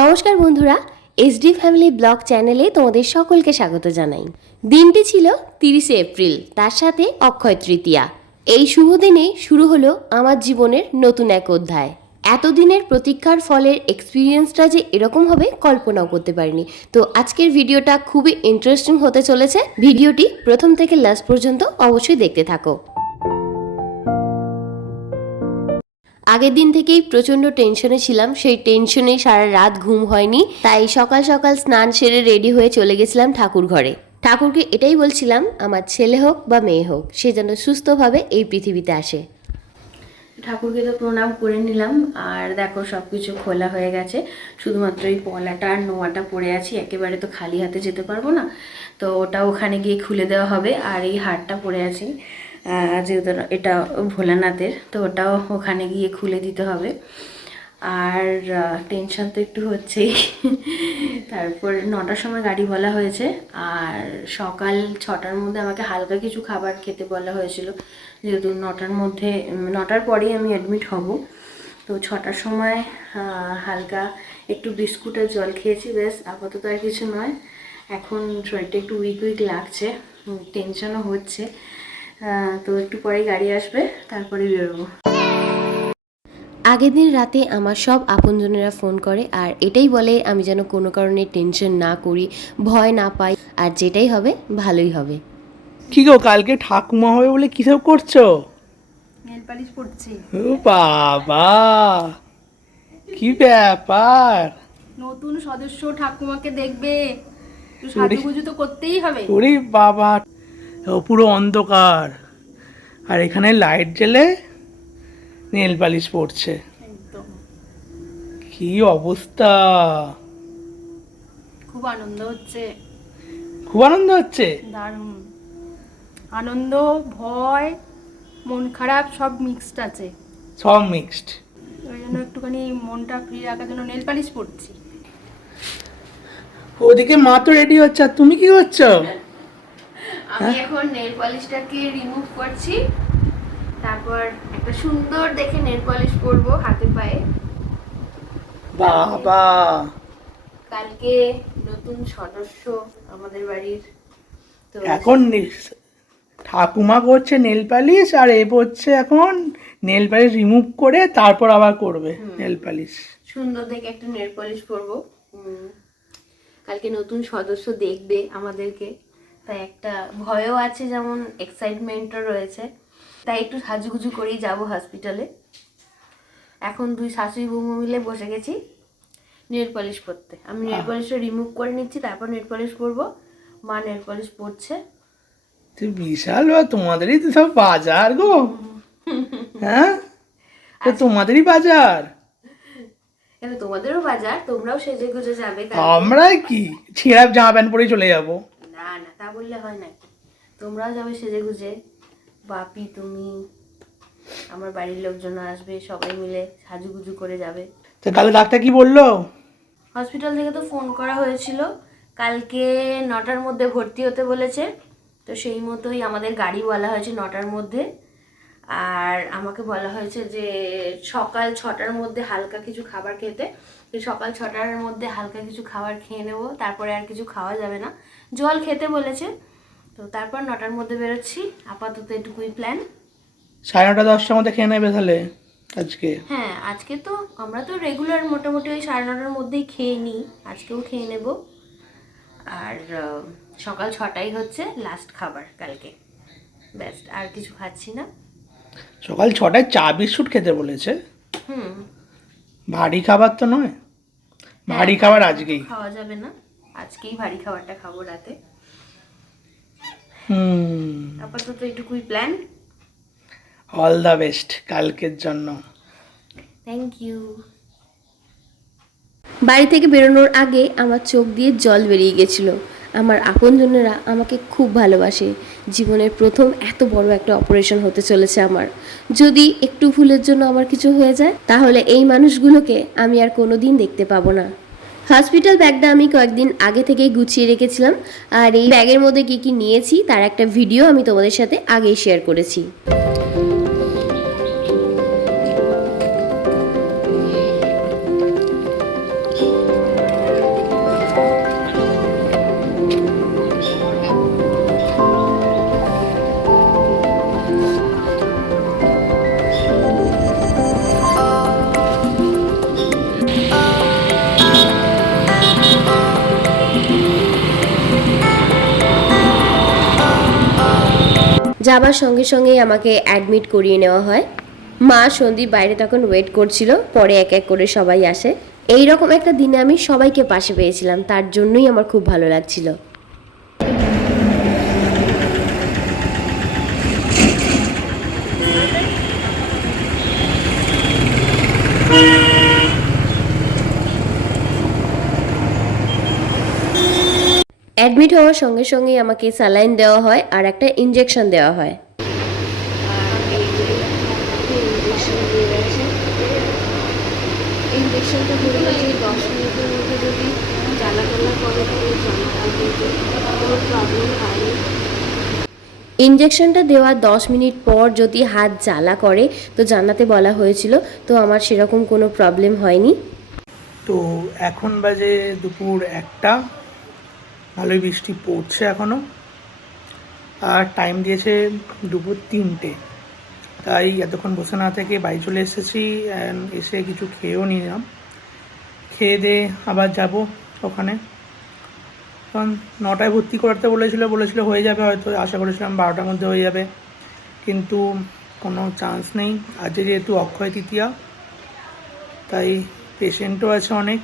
নমস্কার বন্ধুরা SD family blog চ্যানেলে তোমাদের সকলকে স্বাগত জানাই। দিনটি ছিল তিরিশে এপ্রিল, তার সাথে অক্ষয় তৃতীয়া। এই শুভ দিনে শুরু হলো আমার জীবনের নতুন এক অধ্যায়। এতদিনের প্রতীক্ষার ফলের এক্সপিরিয়েন্সটা যে এরকম হবে কল্পনাও করতে পারিনি। তো আজকের ভিডিওটা খুবই ইন্টারেস্টিং হতে চলেছে। ভিডিওটি প্রথম থেকে লাস্ট পর্যন্ত অবশ্যই দেখতে থাকো। আগের দিন থেকেই প্রচণ্ড টেনশনে ছিলাম। সেই টেনশনে সারা রাত ঘুম হয়নি। তাই সকাল সকাল স্নান সেরে রেডি হয়ে চলে গেছিলাম ঠাকুর ঘরে। ঠাকুরকে এটাই বলছিলাম, আমার ছেলে হোক বা মেয়ে হোক, সে যেন সুস্থভাবে এই পৃথিবীতে আসে। ঠাকুরকে তো প্রণাম করে নিলাম। আর দেখো সব কিছু খোলা হয়ে গেছে। শুধুমাত্র এই পলাটা আর নোয়াটা পড়ে আছি। একেবারে তো খালি হাতে যেতে পারব না। তো ওটা ওখানে গিয়ে খুলে দেওয়া হবে। আর এই হারটা পড়ে আছি। যেহেতু এটা ভোলানাথের, তো ওটাও ওখানে গিয়ে খুলে দিতে হবে। আর টেনশন তো একটু হচ্ছেই। তারপর নটার সময় গাড়ি বলা হয়েছে। আর সকাল ছটার মধ্যে আমাকে হালকা কিছু খাবার খেতে বলা হয়েছিল। যেহেতু নটার মধ্যে নটার পরেই আমি অ্যাডমিট হব। তো ছটার সময় হালকা একটু বিস্কুট আর জল খেয়েছি, ব্যাস, আপাতত আর কিছু নয়। এখন শরীরটা একটু উইক উইক লাগছে। টেনশনও হচ্ছে। তো একটু পরেই গাড়ি আসবে তারপরে বেরোবো। আগের দিন রাতে আমার সব আপনজনেরা ফোন করে আর এটাই বলে আমি যেন কোনো কারণে টেনশন না করি ভয় না পাই আর যেটাই হবে ভালোই হবে। কি গো কালকে ঠাকুমা হবে বলে কি সব করছ? নেল পালিশ পড়ছি ও বাবা কি ব্যাপার? নতুন সদস্য ঠাকুমাকে দেখবে একটু সাজুগুজু তো করতেই হবে। ওরে বাবা পুরো অন্ধকার। আর এখানে লাইট জ্বেলে নেল পালিশ পড়ছে একদম। কি অবস্থা? খুব আনন্দ হচ্ছে। খুব আনন্দ হচ্ছে? দারুণ। আনন্দ ভয় মন খারাপ সব মিক্সড আছে। সব মিক্সড ওই জন্য একটুখানি মনটা ফ্রি রাখার জন্য নেল পালিশ পড়ছি ওদিকে মা তো রেডি হচ্ছে। আর তুমি কি করছ? আমি এখন নেল পলিশটাকে রিমুভ করছি। তারপর একটা সুন্দর দেখে নেল পলিশ করব হাতে পায়ে। বাবা! কালকে নতুন সদস্য আমাদের বাড়ির। তো এখন ঠাকুমা করছে নেল পালিশ আর এ পড়ছে এখন নেল পালিশ রিমুভ করে তারপর আবার করবে নেল পালিশ সুন্দর দেখে একটা নেল পলিশ করব কালকে নতুন সদস্য দেখবে আমাদেরকে। তাই একটা ভয়ও আছে যেমন এক্সাইটমেন্টও রয়েছে। তাই একটু সাজুগুজু করেই যাব হসপিটালে এখন দুই শাশুড়ি বৌমা মিলে বসে গেছি নেল পলিশ করতে আমি নেল পলিশটা রিমুভ করে নিচ্ছি তারপর নেল পলিশ করব মা নেল পলিশ পরছে। তুই বিশাল বা তোমাদেরই তো সব বাজার গো। হ্যাঁ? তো তোমাদেরই বাজার? তোমাদেরও বাজার তোমরাও সেজে গুজে যাবে আমরা কি? ছেঁড়া জামা প্যান্ট পরেই চলে যাব। না না তা বললে হয় নাকি? তোমরাও যাবে সেজে গুজে। বাপি তুমি আমার বাড়ির লোকজন আসবে সবাই মিলে সাজুগুজু করে যাবে। তো কালে ডাক্তার কি বলল? হসপিটাল থেকে তো ফোন করা হয়েছিল। কালকে নটার মধ্যে ভর্তি হতে বলেছে। তো সেই মতোই আমাদের গাড়ি বলা হয়েছে নটার মধ্যে। আর আমাকে বলা হয়েছে যে সকাল ছটার মধ্যে হালকা কিছু খাবার খেতে। সকাল ছটার মধ্যে হালকা কিছু খাবার খেয়ে নেব তারপরে আর কিছু খাওয়া যাবে না। জল খেতে বলেছে। তো তারপর নটার মধ্যে বেরোচ্ছি। আপাতত এটুকুই প্ল্যান সাড়ে নটা দশটার মধ্যে খেয়ে নেবে তাহলে আজকে? হ্যাঁ আজকে তো আমরা তো রেগুলার মোটামুটি ওই সাড়ে নটার মধ্যেই খেয়ে নিই। আজকেও খেয়ে নেব। আর সকাল ছটাই হচ্ছে লাস্ট খাবার কালকে। ব্যাস আর কিছু খাচ্ছি না। সকাল ছটায় চা বিস্কুট খেতে বলেছে। হুম। ভারী খাবার তো নয়। ভারী খাবার আজকেই। খাওয়া যাবে না। আজকেই ভারী খাবারটা খাব রাতে। হুম। আপাতত এইটুকুই প্ল্যান অল দ্য বেস্ট কালকের জন্য। থ্যাংক ইউ বাড়ি থেকে বেরোনোর আগে আমার চোখ দিয়ে জল বেরিয়ে গেছিল। আমার আপনজনেরা আমাকে খুব ভালোবাসে। জীবনের প্রথম এত বড় একটা অপারেশন হতে চলেছে আমার। যদি একটু ভুলের জন্য আমার কিছু হয়ে যায় তাহলে এই মানুষগুলোকে আমি আর কোনো দিন দেখতে পাবো না। হসপিটাল ব্যাগটা আমি কয়েকদিন আগে থেকেই গুছিয়ে রেখেছিলাম। আর এই ব্যাগের মধ্যে কি কি নিয়েছি, তার একটা ভিডিও আমি তোমাদের সাথে আগেই শেয়ার করেছি। যাবার সঙ্গে সঙ্গেই আমাকে অ্যাডমিট করিয়ে নেওয়া হয়। মা সন্দীপ বাইরে তখন ওয়েট করছিল, পরে এক এক করে সবাই আসে। এই রকম একটা দিনে আমি সবাইকে পাশে পেয়েছিলাম, তার জন্যই আমার খুব ভালো লাগছিল। অ্যাডমিট হওয়ার সঙ্গে সঙ্গে আমাকে স্যালাইন দেওয়া হয় আর একটা ইঞ্জেকশন দেওয়া হয়। ইঞ্জেকশনটা দেওয়ার দশ মিনিট পর যদি হাত জ্বালা করে, তো জানাতে বলা হয়েছিল, তো আমার সেরকম কোনো প্রবলেম হয়নি। তো এখন বাজে দুপুর একটা। ভালোই বৃষ্টি পড়ছে এখনও আর টাইম দিয়েছে দুপুর তিনটে। তাই এতক্ষণ বসে না থেকে বাড়ি চলে এসেছি এসে কিছু খেয়েও নিলাম। খেয়ে দিয়ে আবার যাব ওখানে। কারণ নটায় ভর্তি করতে বলেছিল বলেছিল হয়ে যাবে হয়তো, আশা করেছিলাম বারোটার মধ্যে হয়ে যাবে। কিন্তু কোনো চান্স নেই। আজকে যেহেতু অক্ষয় তৃতীয়া, তাই পেশেন্টও আছে অনেক।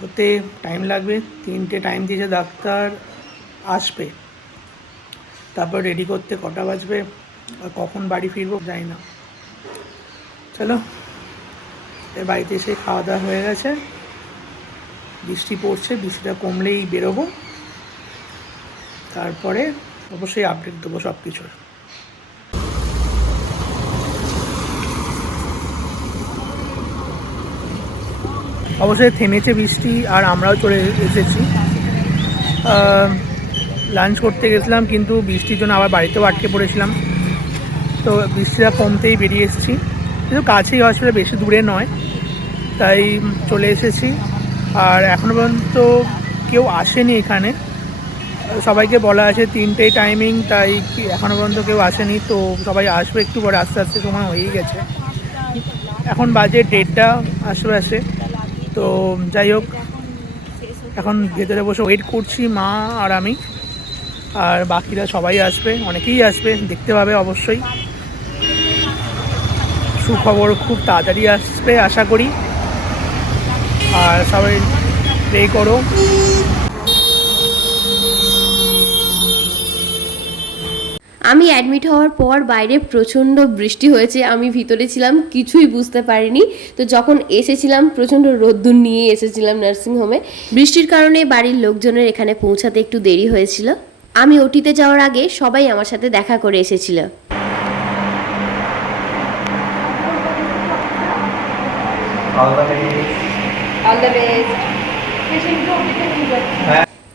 হতে টাইম লাগবে, তিনটে টাইম দিয়েছে ডাক্তার, আসবে। তারপর রেডি করতে কটা বাজবে, আর কখন বাড়ি ফিরবো জানি না। চলো এর বাড়িতে এসে খাওয়া দাওয়া হয়ে গেছে। বৃষ্টি পড়ছে, বৃষ্টিটা কমলেই বেরোবো। তারপরে অবশ্যই আপডেট দেবো সব কিছুর অবশ্যই থেমেছে বৃষ্টি আর আমরাও চলে এসেছি। লাঞ্চ করতে গেছিলাম কিন্তু বৃষ্টির জন্য আবার বাড়িতেও আটকে পড়েছিলাম। তো বৃষ্টিটা কমতেই বেরিয়ে এসেছি। কিন্তু কাছেই হসপিটাল বেশি দূরে নয়। তাই চলে এসেছি। আর এখনও পর্যন্ত কেউ আসেনি এখানে। সবাইকে বলা আছে তিনটেই টাইমিং তাই এখনও পর্যন্ত কেউ আসেনি। তো সবাই আসবে একটু পরে, আস্তে আস্তে সময় হয়েই গেছে। এখন বাজে ডেটটা আশেপাশে। তো যাই হোক, এখন ভেতরে বসে ওয়েট করছি মা আর আমি। আর বাকিরা সবাই আসবে, অনেকেই আসবে, দেখতে পাবে অবশ্যই। সুখবর খুব তাড়াতাড়ি আসবে, আশা করি। আর সবাই প্রে করো। আমি অ্যাডমিট হওয়ার পর বাইরে প্রচণ্ড বৃষ্টি হয়েছে আমি ভিতরে ছিলাম কিছুই বুঝতে পারিনি। তো যখন এসেছিলাম প্রচণ্ড রোদ্দুর নিয়ে এসেছিলাম নার্সিংহোমে বৃষ্টির কারণে বাড়ির লোকজনের এখানে পৌঁছাতে একটু দেরি হয়েছিল। আমি ওটিতে যাওয়ার আগে সবাই আমার সাথে দেখা করে এসেছিল।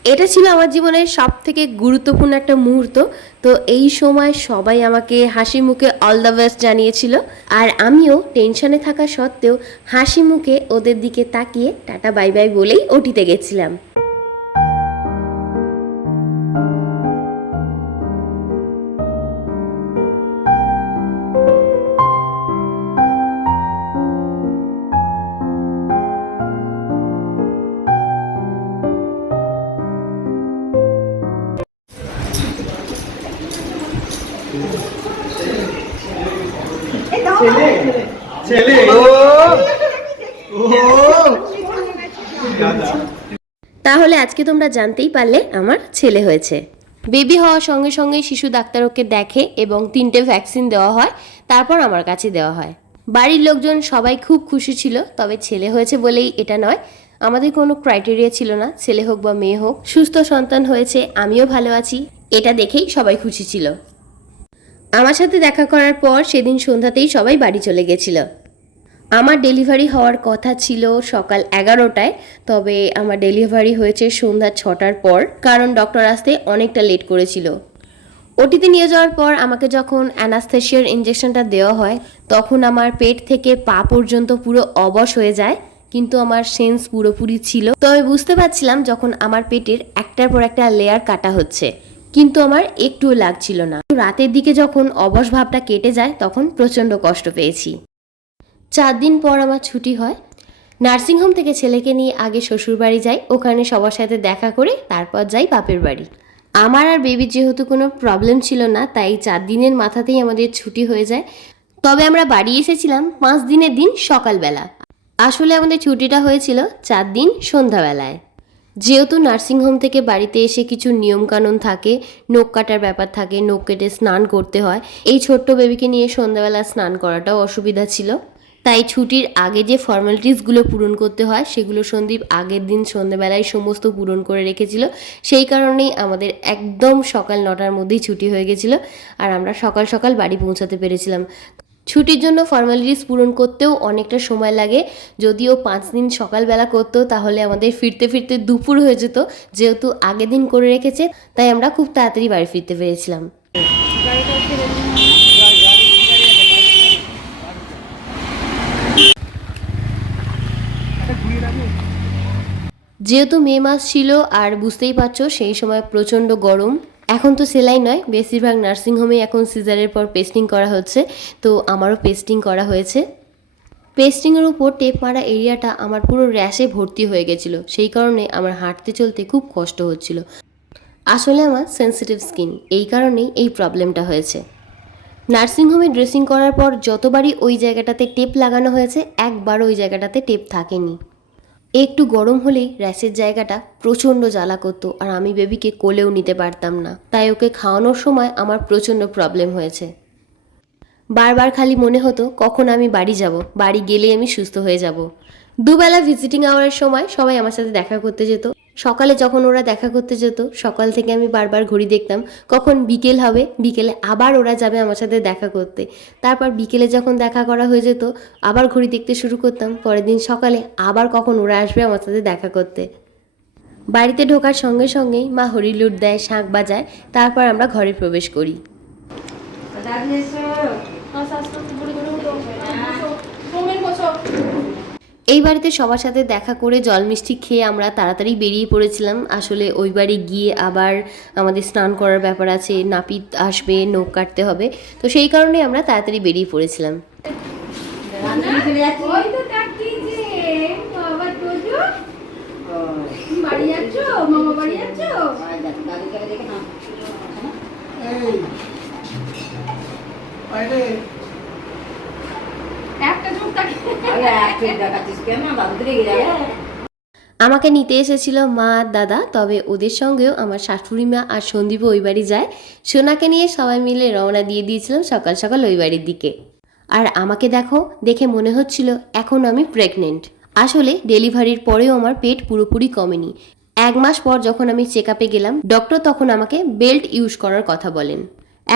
এটা ছিল আমার জীবনের সব থেকে গুরুত্বপূর্ণ একটা মুহূর্ত। তো এই সময় সবাই আমাকে হাসি মুখে অল দ্য বেস্ট জানিয়েছিল। আর আমিও টেনশনে থাকা সত্ত্বেও হাসি মুখে ওদের দিকে তাকিয়ে টাটা বাই বাই বলেই ওটিতে গেছিলাম। তাহলে আজকে তোমরা জানতেই পারলে আমার ছেলে হয়েছে। বেবি হওয়ার সঙ্গে সঙ্গে শিশু ডাক্তার ওকে দেখে এবং তিনটে ভ্যাকসিন দেওয়া হয়, তারপর আমার কাছে দেওয়া হয়। বাড়ির লোকজন সবাই খুব খুশি ছিল, তবে ছেলে হয়েছে বলেই এটা নয়। আমাদের কোনো ক্রাইটেরিয়া ছিল না, ছেলে হোক বা মেয়ে হোক। সুস্থ সন্তান হয়েছে, আমিও ভালো আছি, এটা দেখেই সবাই খুশি ছিল। আমার সাথে দেখা করার পর সেদিন সন্ধ্যাতেই সবাই বাড়ি চলে গেছিল। আমার ডেলিভারি হওয়ার কথা ছিল সকাল এগারোটায়, তবে আমার ডেলিভারি হয়েছে সন্ধ্যা ছটার পর, কারণ ডক্টর আসতে অনেকটা লেট করেছিল। ওটিতে নিয়ে যাওয়ার পর আমাকে যখন অ্যানাস্থেশিয়ার ইঞ্জেকশনটা দেওয়া হয়, তখন আমার পেট থেকে পা পর্যন্ত পুরো অবশ হয়ে যায়, কিন্তু আমার সেন্স পুরোপুরি ছিল। তো আমি বুঝতে পারছিলাম যখন আমার পেটের একটার পর একটা লেয়ার কাটা হচ্ছে, কিন্তু আমার একটুও লাগছিল না। রাতের দিকে যখন অবশ ভাবটা কেটে যায়, তখন প্রচণ্ড কষ্ট পেয়েছি। চার দিন পর আমার ছুটি হয়। নার্সিংহোম থেকে ছেলেকে নিয়ে আগে শ্বশুর বাড়ি যাই, ওখানে সবার সাথে দেখা করে তারপর যাই বাপের বাড়ি। আমার আর বেবির যেহেতু কোনো প্রবলেম ছিল না, তাই চার দিনের মাথাতেই আমাদের ছুটি হয়ে যায়। তবে আমরা বাড়ি এসেছিলাম পাঁচ দিনের দিন সকালবেলা। আসলে আমাদের ছুটিটা হয়েছিল চার দিন সন্ধ্যাবেলায়। যেহেতু নার্সিংহোম থেকে বাড়িতে এসে কিছু নিয়মকানুন থাকে, নখ কাটার ব্যাপার থাকে, নখ কেটে স্নান করতে হয়, এই ছোট্ট বেবিকে নিয়ে সন্ধ্যাবেলা স্নান করাটাও অসুবিধা ছিল। তাই ছুটির আগে যে ফর্মালিটিসগুলো পূরণ করতে হয়, সেগুলো সন্দীপ আগের দিন সন্ধ্যাবেলায় সমস্ত পূরণ করে রেখেছিল। সেই কারণেই আমাদের একদম সকাল নটার মধ্যেই ছুটি হয়ে গেছিল আর আমরা সকাল সকাল বাড়ি পৌঁছাতে পেরেছিলাম। ছুটির জন্য ফর্মালিটিস পূরণ করতেও অনেকটা সময় লাগে। যদিও পাঁচ দিন সকালবেলা করতো, তাহলে আমাদের ফিরতে ফিরতে দুপুর হয়ে যেত। যেহেতু আগের দিন করে রেখেছে, তাই আমরা খুব তাড়াতাড়ি বাড়ি ফিরতে পেরেছিলাম গাড়িটা ছেড়ে দিন যেহেতু মে মাস ছিল আর বুঝতেই পারছ, সেই সময় প্রচণ্ড গরম। এখন তো সেলাই নয়, বেশিরভাগ নার্সিংহোমে এখন সিজারের পর পেস্টিং করা হচ্ছে। তো আমারও পেস্টিং করা হয়েছে। পেস্টিংয়ের উপর টেপ মারা এরিয়াটা আমার পুরো র্যাশে ভর্তি হয়ে গেছিল। সেই কারণে আমার হাঁটতে চলতে খুব কষ্ট হচ্ছিল। আসলে আমার সেন্সিটিভ স্কিন এই কারণেই এই প্রবলেমটা হয়েছে। নার্সিংহোমে ড্রেসিং করার পর যতবারই ওই জায়গাটাতে টেপ লাগানো হয়েছে একবার ওই জায়গাটাতে টেপ থাকেনি। একটু গরম হলেই র্যাশের জায়গাটা প্রচণ্ড জ্বালা করতো আর আমি বেবিকে কোলেও নিতে পারতাম না। তাই ওকে খাওয়ানোর সময় আমার প্রচণ্ড প্রবলেম হয়েছে। বারবার খালি মনে হতো, কখন আমি বাড়ি যাব? বাড়ি গেলেই আমি সুস্থ হয়ে যাব। দুবেলা ভিজিটিং আওয়ারের সময় সবাই আমার সাথে দেখা করতে যেত। সকালে যখন ওরা দেখা করতে যেত, সকাল থেকে আমি বারবার ঘড়ি দেখতাম, কখন বিকেল হবে, বিকেলে আবার ওরা যাবে আমার সাথে দেখা করতে। তারপর বিকেলে যখন দেখা করা হয়ে যেত, আবার ঘড়ি দেখতে শুরু করতাম, পরের দিন সকালে আবার কখন ওরা আসবে আমার সাথে দেখা করতে। বাড়িতে ঢোকার সঙ্গে সঙ্গেই মা হরিলুট দেয়, শাঁখ বাজায়, তারপর আমরা ঘরে প্রবেশ করি আস্তে আস্তে উপরে করে উঠো সোমেন বসো এই বাড়িতে সবার সাথে দেখা করে জল মিষ্টি খেয়ে আমরা তাড়াতাড়ি বেরিয়ে পড়েছিলাম। আসলে ওই বাড়ি গিয়ে আবার আমাদের স্নান করার ব্যাপার আছে, নাপিত আসবে, নখ কাটতে হবে। তো সেই কারণে আমরা তাড়াতাড়ি বেরিয়ে পড়েছিলাম। বাড়ি যাচ্ছ মামা বাড়ি যাচ্ছ একটা চোখ তাকে আমাকে নিতে এসেছিল মা আর দাদা, তবে ওদের সঙ্গেও আমার শাশুড়ি মা আর সন্দীপও ওই বাড়ি যায়। সোনাকে নিয়ে সবাই মিলে রওনা দিয়ে দিয়েছিলাম সকাল সকাল ওই বাড়ির দিকে। আর আমাকে দেখো, দেখে মনে হচ্ছিল এখন আমি প্রেগনেন্ট আসলে ডেলিভারির পরেও আমার পেট পুরোপুরি কমেনি। এক মাস পর যখন আমি চেক আপে গেলাম ডক্টর তখন আমাকে বেল্ট ইউজ করার কথা বলেন।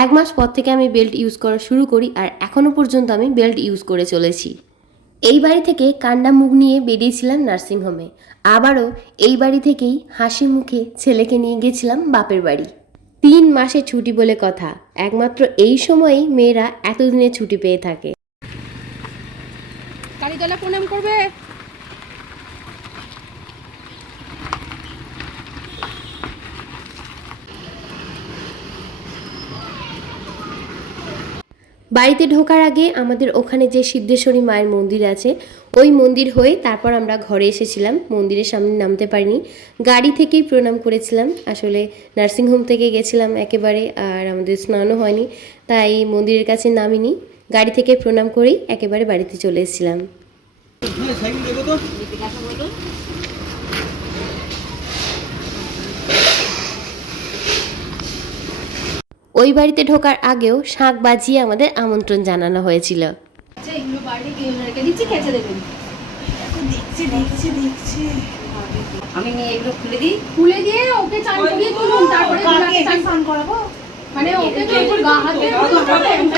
এক মাস পর থেকে আমি বেল্ট ইউজ করা শুরু করি আর এখনও পর্যন্ত আমি বেল্ট ইউজ করে চলেছি। এই বাড়ি থেকে কান্না মুখ নিয়ে বেরিয়েছিলাম নার্সিংহোমে আবারও এই বাড়ি থেকেই হাসি মুখে ছেলেকে নিয়ে গেছিলাম বাপের বাড়ি। তিন মাসে ছুটি বলে কথা, একমাত্র এই সময়েই মেয়েরা এতদিনে ছুটি পেয়ে থাকে। কালীতলা প্রণাম করবে? বাড়িতে ঢোকার আগে আমাদের ওখানে যে সিদ্ধেশ্বরী মায়ের মন্দির আছে, ওই মন্দির হয়ে তারপর আমরা ঘরে এসেছিলাম। মন্দিরের সামনে নামতে পারিনি। গাড়ি থেকেই প্রণাম করেছিলাম। আসলে নার্সিংহোম থেকে গেছিলাম একেবারে আর আমাদের স্নানও হয়নি, তাই মন্দিরের কাছে নামিনি। গাড়ি থেকে প্রণাম করেই একেবারে বাড়িতে চলে এসেছিলাম। ওই বাড়িতে ঢোকার আগেও শাঁখ বাজিয়ে আমাদের আমন্ত্রণ জানানো হয়েছিল। আচ্ছা এগুলো বাড়ি গিয়ে রেখে দিচ্ছি খেচে দেবেন। আমি নিয়ে এগুলো খুলে দিই। খুলে দিয়ে ওকে চান করিয়ে তুলুন তারপরে চান করাবো? মানে ওকে তো গা হাতে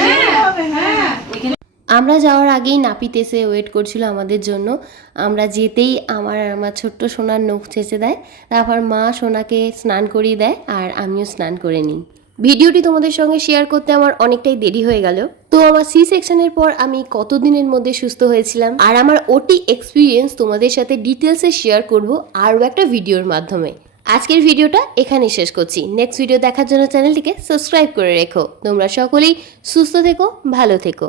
হ্যাঁ হ্যাঁ। আমরা যাওয়ার আগেই নাপিত এসে ওয়েট করছিল আমাদের জন্য। আমরা যেতেই আমার আমার ছোট্ট সোনার নখ চেঁচে দেয় তারপর মা সোনাকে স্নান করিয়ে দেয় আর আমিও স্নান করে নিই। ভিডিওটি তোমাদের সঙ্গে শেয়ার করতে আমার অনেকটাই দেরি হয়ে গেল। তো আমার সি সেকশনের পর আমি কতদিনের মধ্যে সুস্থ হয়েছিলাম আর আমার ওটি এক্সপিরিয়েন্স তোমাদের সাথে ডিটেলসে শেয়ার করব আরও একটা ভিডিওর মাধ্যমে। আজকের ভিডিওটা এখানেই শেষ করছি। নেক্সট ভিডিও দেখার জন্য চ্যানেলটিকে সাবস্ক্রাইব করে রেখো। তোমরা সকলেই সুস্থ থেকো, ভালো থেকো।